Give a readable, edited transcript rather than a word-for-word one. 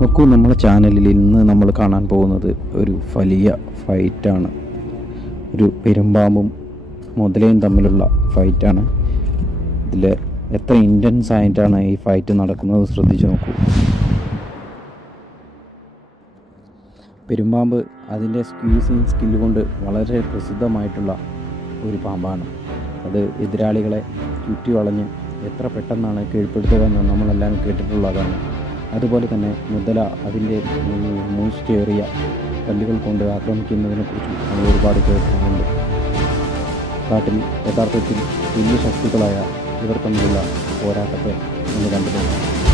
നോക്കൂ, നമ്മുടെ ചാനലിൽ ഇന്ന് നമ്മൾ കാണാൻ പോകുന്നത് ഒരു വലിയ ഫൈറ്റാണ്. ഒരു പെരുമ്പാമ്പും മുതലയും തമ്മിലുള്ള ഫൈറ്റാണ്. ഇതിൽ എത്ര ഇൻറ്റൻസ് ആയിട്ടാണ് ഈ ഫൈറ്റ് നടക്കുന്നത് ശ്രദ്ധിച്ചു നോക്കൂ. പെരുമ്പാമ്പ് അതിൻ്റെ സ്ക്വീസിങ് സ്കില്ല് കൊണ്ട് വളരെ പ്രസിദ്ധമായിട്ടുള്ള ഒരു പാമ്പാണ്. അത് എതിരാളികളെ ചുറ്റി വളഞ്ഞ് എത്ര പെട്ടെന്നാണ് കീഴ്പ്പെടുത്തുക എന്ന് നമ്മളെല്ലാം കേട്ടിട്ടുള്ളതാണ്. അതുപോലെ തന്നെ മുതല അതിൻ്റെ മൂർച്ചയേറിയ പല്ലുകൾ കൊണ്ട് ആക്രമിക്കുന്നതിനെക്കുറിച്ച് നമ്മൾ ഒരുപാട് കേട്ടിട്ടുണ്ട്. കാട്ടിൽ യഥാർത്ഥത്തിൽ തുല്യ ശക്തികളായ ഇവർ തമ്മിലുള്ള പോരാട്ടത്തെ നമ്മൾ കണ്ടിട്ടുണ്ട്.